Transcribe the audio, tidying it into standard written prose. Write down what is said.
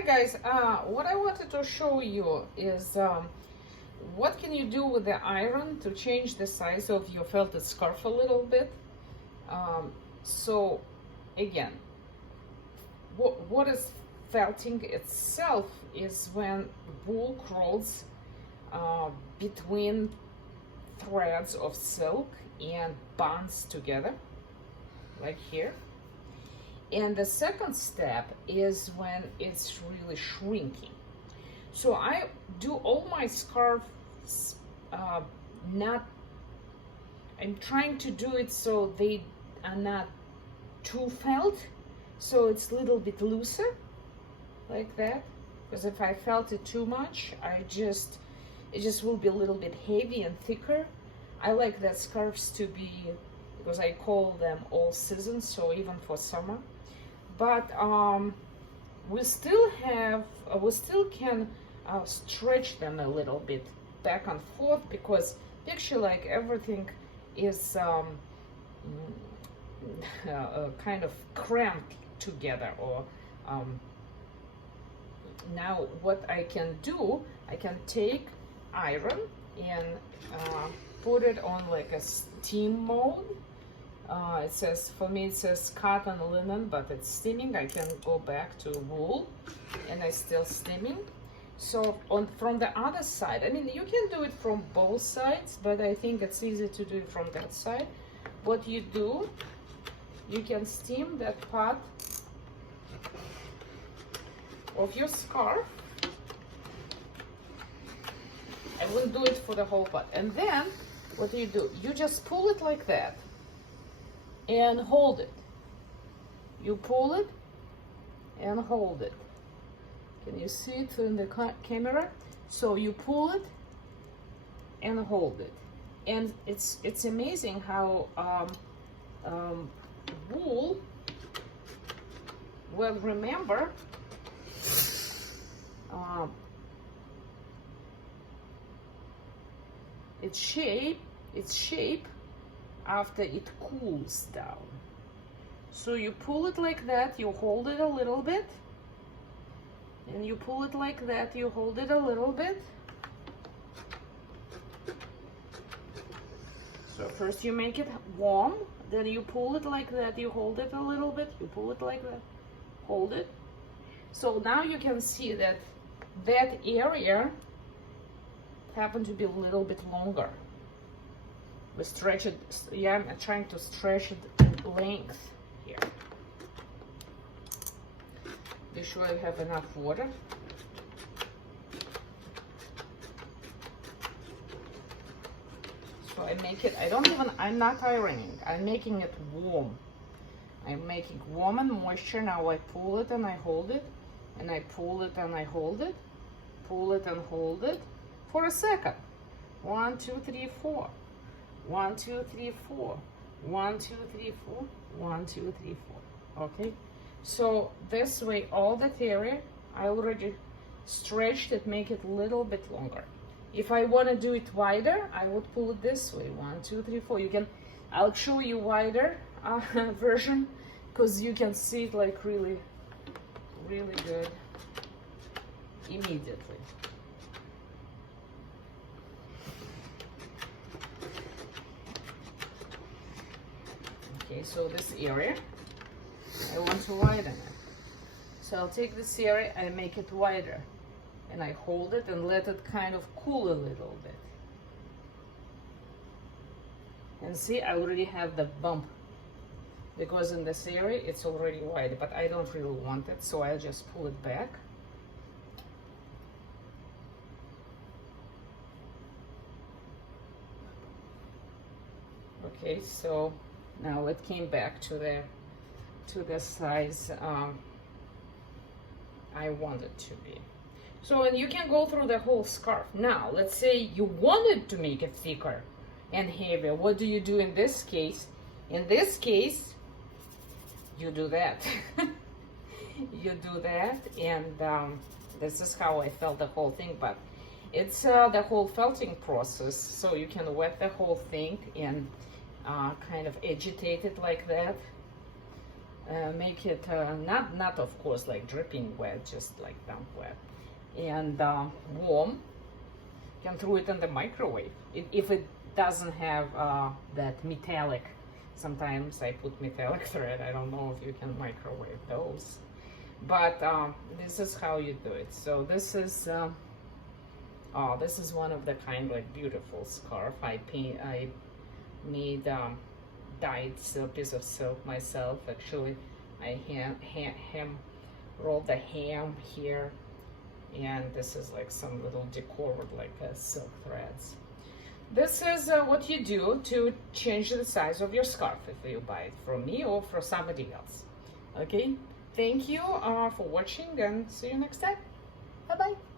Hi guys, what I wanted to show you is what can you do with the iron to change the size of your felted scarf a little bit. So again, what is felting itself is when wool crawls between threads of silk and bonds together, like here. And the second step is when it's really shrinking. So I do all my scarves, I'm trying to do it so they are not too felt, so it's a little bit looser, like that. Because if I felt it too much, it just will be a little bit heavy and thicker. I like that scarves to be, because I call them all seasons, so even for summer. But we still can stretch them a little bit back and forth, because picture like everything is kind of cramped together. Or now what I can do, I can take iron and put it on like a steam mode. It says, for me it says cotton linen, but it's steaming. I can go back to wool and it's still steaming. So from the other side, I mean, you can do it from both sides, but I think it's easy to do it from that side. What you do, you can steam that part of your scarf. I will do it for the whole part. And then what do? You just pull it like that and hold it. You pull it and hold it. Can you see it in the camera? So you pull it and hold it. And it's amazing how wool will remember its shape after it cools down. So you pull it like that, you hold it a little bit, and you pull it like that, you hold it a little bit. So first you make it warm, then you pull it like that, you hold it a little bit, you pull it like that, hold it. So now you can see that that area happened to be a little bit longer. We stretch it, yeah, I'm trying to stretch it in length here. Be sure you have enough water. So I make it, I'm not ironing, I'm making it warm. I'm making warm and moisture. Now I pull it and I hold it, and I pull it and I hold it, pull it and hold it for a second. 1, 2, 3, 4. 1, 2, 3, 4. 1, 2, 3, 4. 1, 2, 3, 4. Okay, so this way all that area I already stretched it, make it a little bit longer. If I want to do it wider, I would pull it this way. 1, 2, 3, 4. You can, I'll show you wider version, because you can see it like really good immediately. Okay, so this area, I want to widen it. So I'll take this area and make it wider. And I hold it and let it kind of cool a little bit. And see, I already have the bump. Because in this area, it's already wide, but I don't really want it, so I'll just pull it back. Okay, so now it came back to the size I want it to be. So, and you can go through the whole scarf. Now, let's say you wanted to make it thicker and heavier. What do you do in this case? In this case, you do that. You do that, and this is how I felt the whole thing, but it's the whole felting process, so you can wet the whole thing and kind of agitate it like that. make it not of course like dripping wet, just like damp wet, and warm. You can throw it in the microwave if it doesn't have that metallic. Sometimes I put metallic thread. I don't know if you can microwave those, but this is how you do it. So this is one of the kind like beautiful scarf. I made dyed piece of silk myself. Actually, I ham rolled the ham here, and this is like some little decor with like silk threads. This is what you do to change the size of your scarf if you buy it from me or from somebody else. Okay, thank you for watching, and see you next time. Bye bye.